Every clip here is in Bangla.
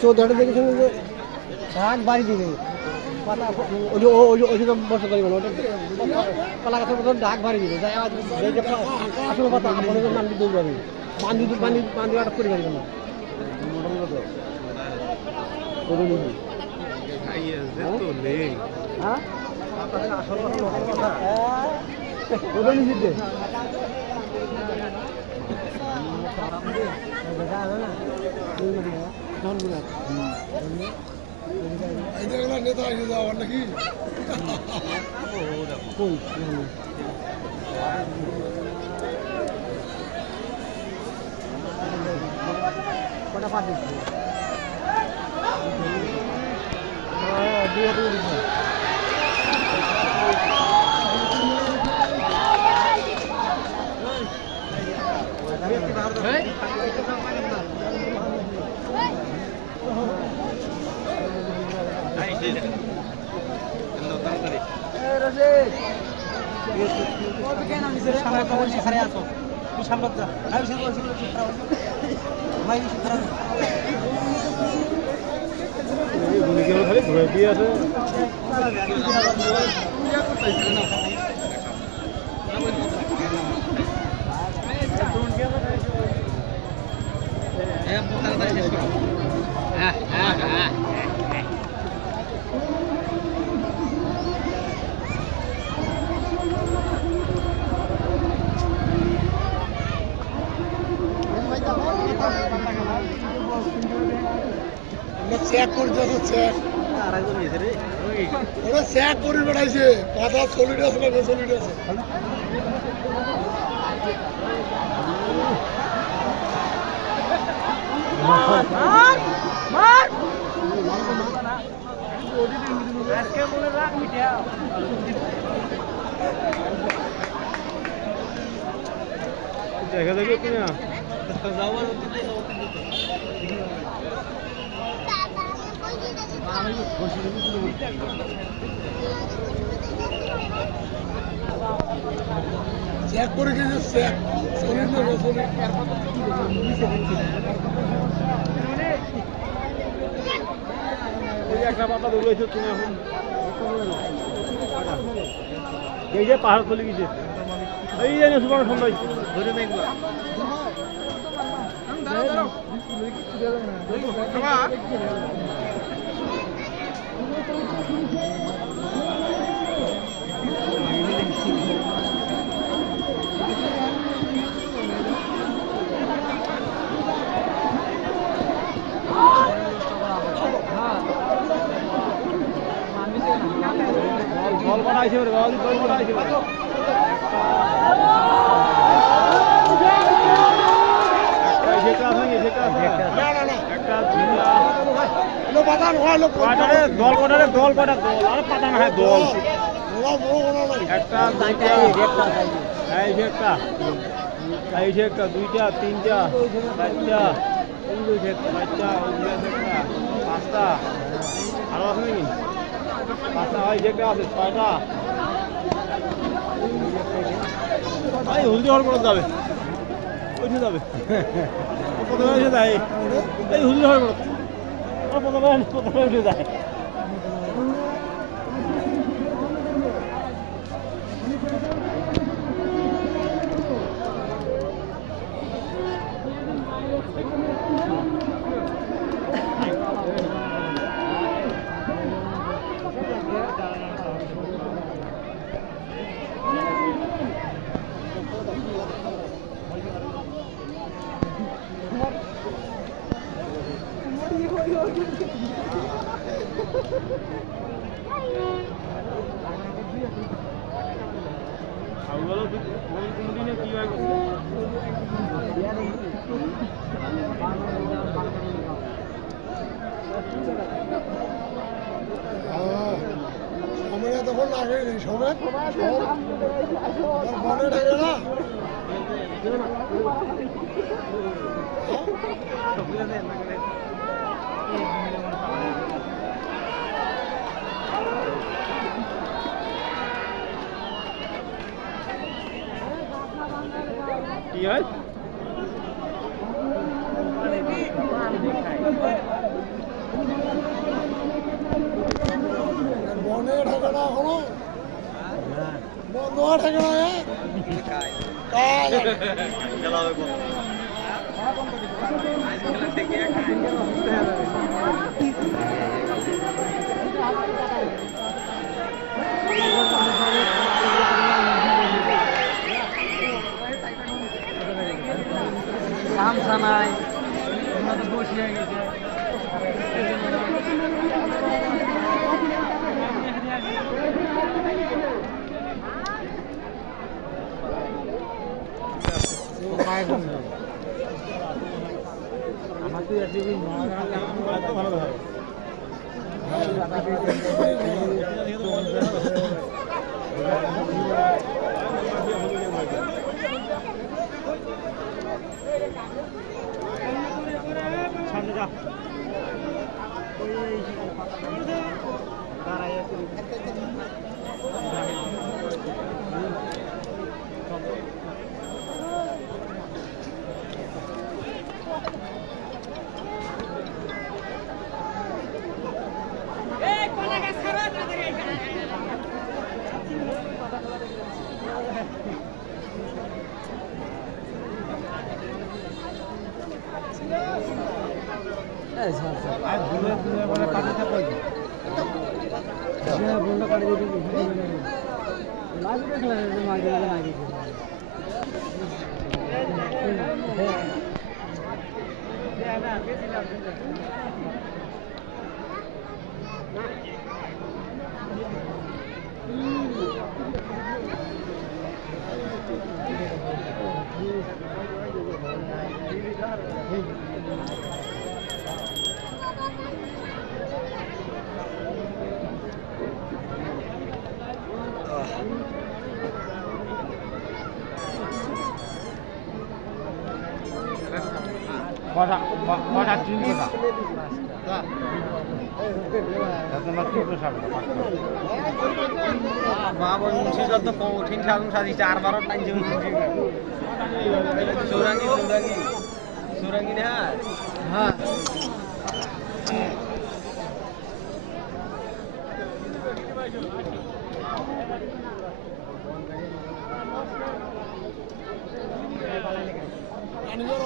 চৌধুরী দেখেছেন যে শাক বাড়ি দিবে পাতা বসে করি ওটা পালা গাছের মতন ডাক বাড়ি দিবে যাই আসলে পাতা আপনাদের মান্দি দৌড় যাবে মান্দি আটক করে পারবে না নেতা যাওয়ার নাকি কটা পা দিচ্ছে ঘুরে দিয়ে আছে চেক করতেছে চেক ওরা চেক করে বেড়াইছে পাতা সলিড আছে না বেসলিড আছে দেখা দেখো তুমি চেক করে গেছে চেক সলিড না সলিড একটা পাতা দৌড়াইছো তুমি এখন এই যে পাহাড় চলে গেছে এই যে সুপার সন্ধ্যা ধরে মেঘলা বল বাড়াইছে রে বল বাড়াইছে দল কটা দল আর পাতা না দল একটা এই যে একটা দুইটা তিনটা চারটা চারটা পাঁচটা আরো আছে নাকি পাঁচটা হয় যে একটা আছে ছয়টা হলদি হল করে যাবে ওইটা যাবে প্রথমে এসে যায় এই হলদি হল করে প্রথমে উঠে যায় ওগুলো কোনদিনে কি হয় আমরা তখন লাগে নি সবাই মনে থাকে না কি হয় মনে থাকে না এখনো বন্ধ থাকে না কাজ গামছা নাই আমরা তো বসে হয়ে গেছে আমার তো ভালো ধরো সামনে যা বাবা মুন্সিগঞ্জ তো কঠিন সাধন সাজি 4-12 টাইম জমি সুরাঙ্গি সুরাঙ্গি সুরাঙ্গি না হ্যাঁ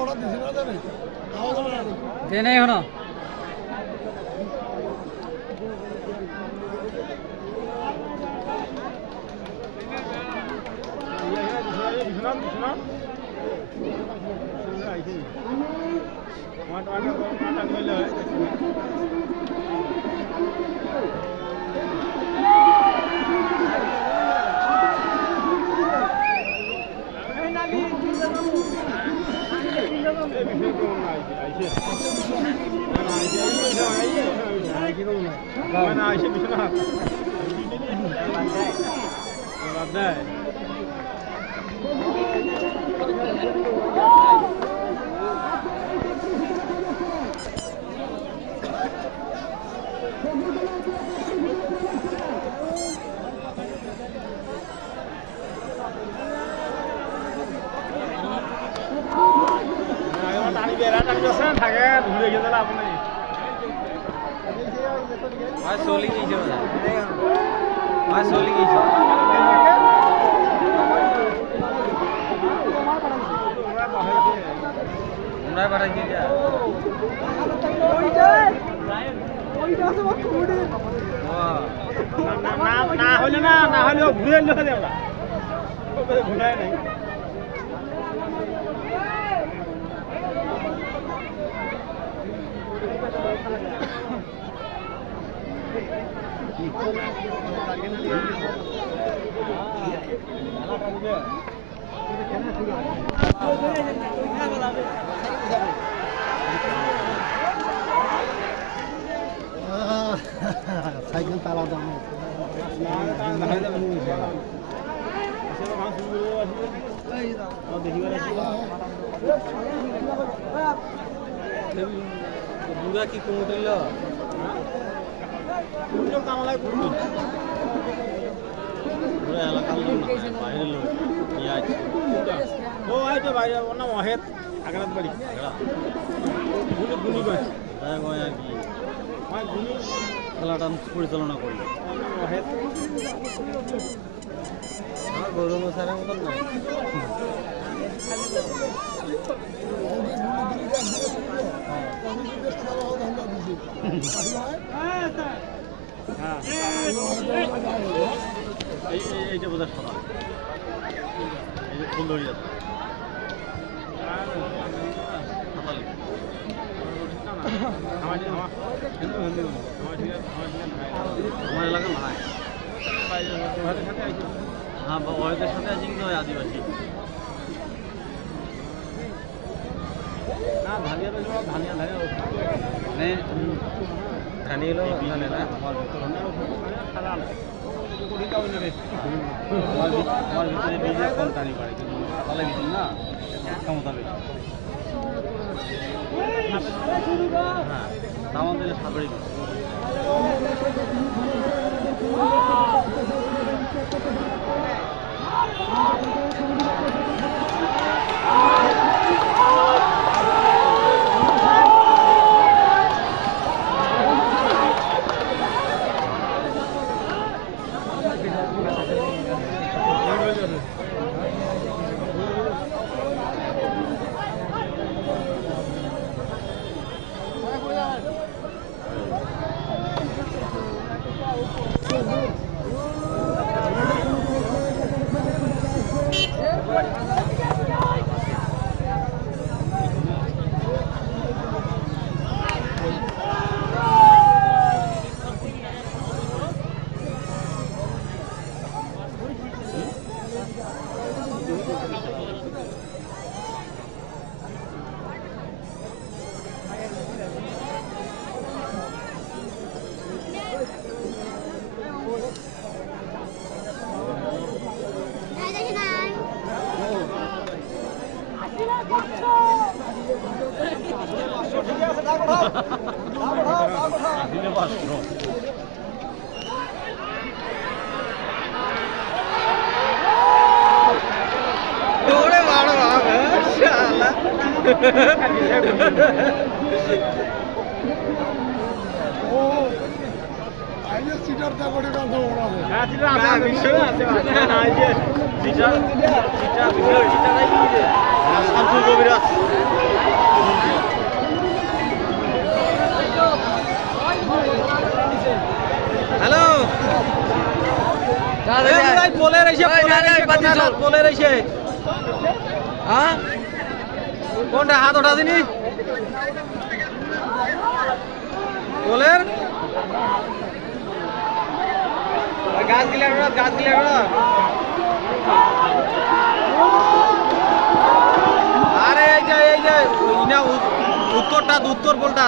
অর্ডার দিছি না জানি দেনে হনো থাকে ঘুরে গেছে আপনি চলি গেছে চলি গেছে তোমরা পাঠাইছি না হলে না হলেও ঘুরে এলে আমরা ঘুরাই নাই সাইকেল চালা দাম বুড়া কি কমুটিল কামালাই করবি পুরা এলাকার লোক না বাইরের লোক ও আইটা বাইরে ওর নাম অহেদ আগ্রাত বাড়ি গুনি গুনি কয় আর কি গুনি খেলাটা পরিচালনা করলো অহেদ আমার গরু মশারের মতন না এইটা বোধ হয় সকাল এই যে ফুল ধরে যাচ্ছে আমার এলাকা নাই হ্যাঁ ওদের সাথে আছে কিন্তু আদিবাসী না ধানিয়া তো ধানিয়া ধানিয়া ধানিয়া হলো ধানে না আমার ভিতরে বীজে কম টানি পারে কিন্তু তাহলে ভিতরে না ক্ষমতা বেশি হ্যাঁ আমাদের সাগরে সিটার তা করে কাজ ওড়াবে হ্যাঁ সিটার আছে বিষয় আছে না এই যে সিটার বিষয় সিটার নাই কি রে শামসুল কবিরাজ হ্যালো ভাই বলে রইছে বলে রইছে হ্যাঁ কোনটা হাত ওঠা দিনি বলের গাছ গিলা আরে এই যে ইনা উত্তর বলটা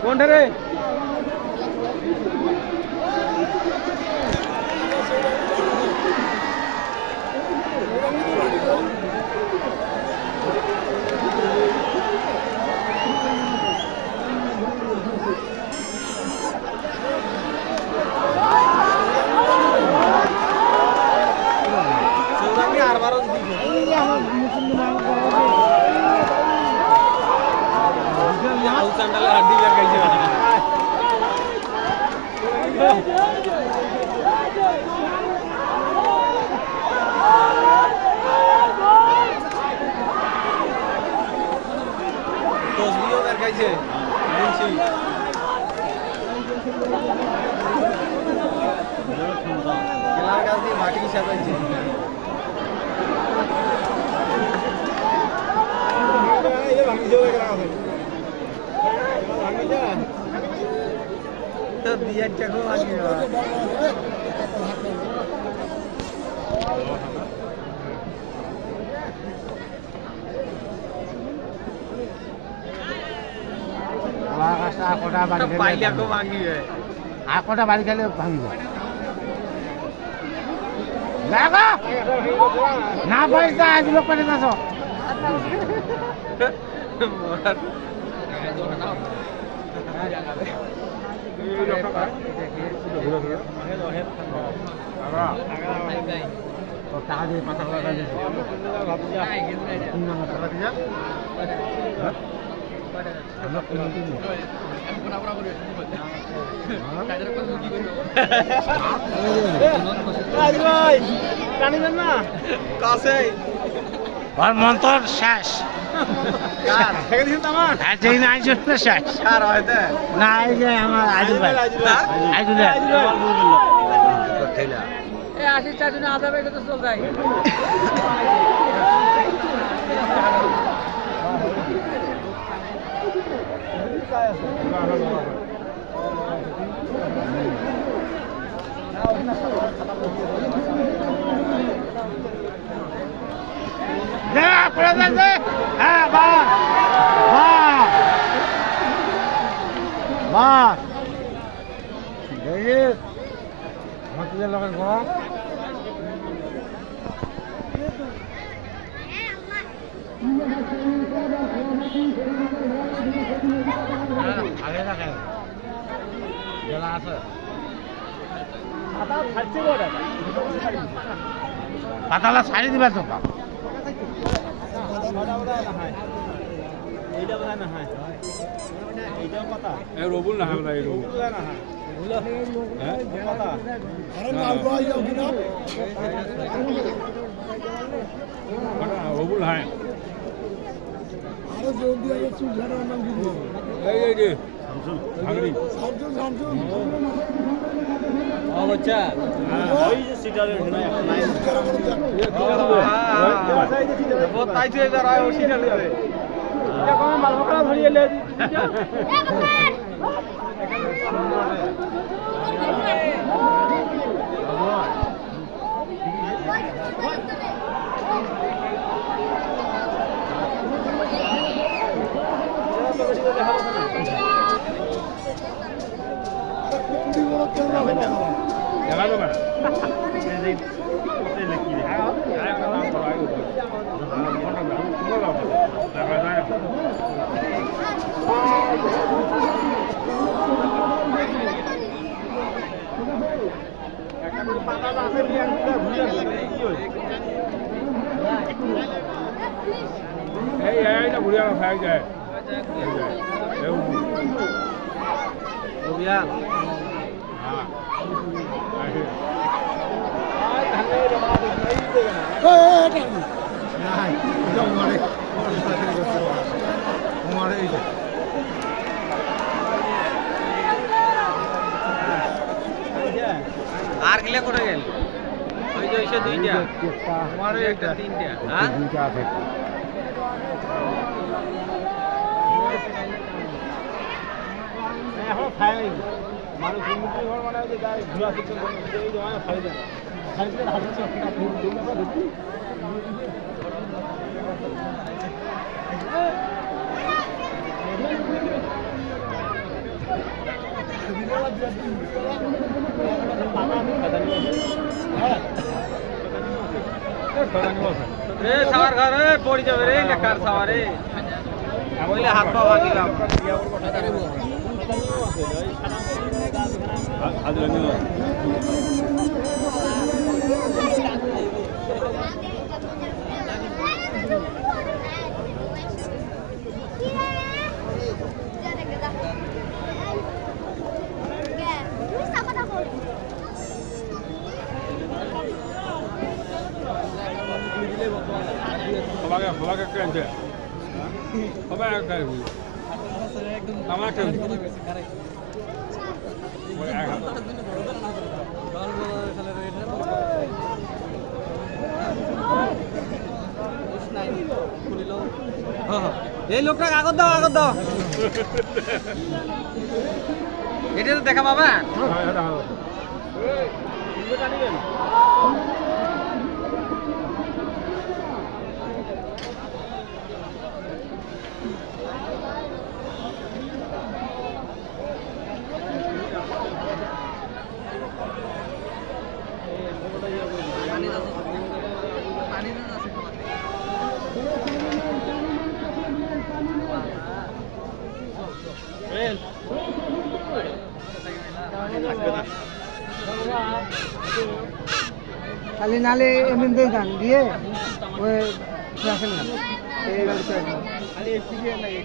কোনটা রে খেলার কাজ দিয়ে মাটি সাজাইছে আকটা বাড়ি গেলে ভাঙবে না পয়সা আজ লোক পেটে যাচ্ছ টাকা দিয়ে পাতা মন্তর শেষ শেষ না এই যে আমার আজুল ভাই আজুল আশিস চারজন আদাবে তো চল যায় পাতালা ছাড়ি দিবা তো রবুল না হয় রবুল রবুল হয় এইটা ঘুরে খাই যায় আর গেলে করে গেল ওই যে ওইসে দুইটা আমারও একটা তিনটা হ্যাঁ দুইটা আছে এখন খাই মানুষ উন্নতি ঘর মানে ঘোরা শিক্ষণ এই জমায় খাই দেয় সাওয়ার ঘরে পড়ে যাবে রে লেখার সাওয়ারে বলে হাত পা ভাঙিলাম এই লোকটা কাগজ দাও এটা তো দেখা পাবা খালি নালে এমনি দিয়ে গান দিয়ে ওই রাখেন না এই গাড়িতে খালি একটু দিয়ে লাগে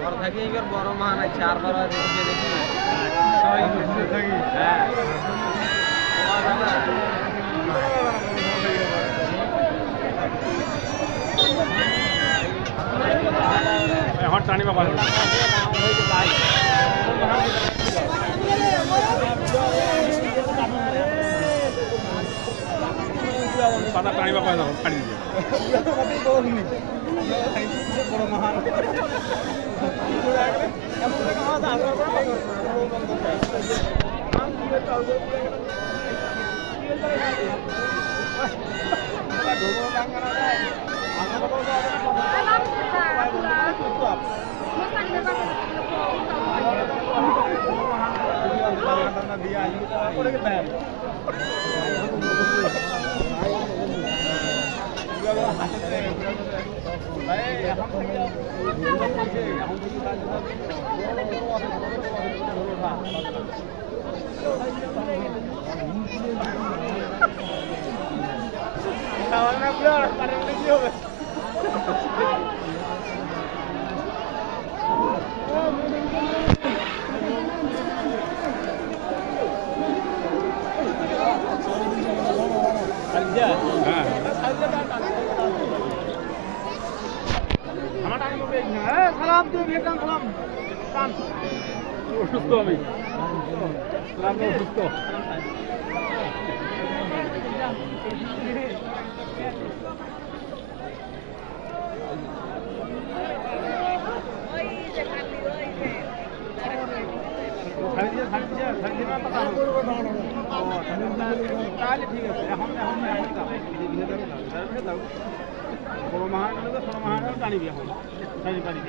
ঘর থাকি এবার বড় মাহান আছে আর বড় দেখি দেখি হ্যাঁ এখন টানি বাবা পাতা টানি বাবা ছাড়ি দিয়ে বড় মহান সালাম তুই ভিয়েতনাম সালাম অসুস্থ আমি অসুস্থ তাহলে ঠিক আছে এখন বড় মাহান হলে তো ছোট মাহান টানিবি এখন টানি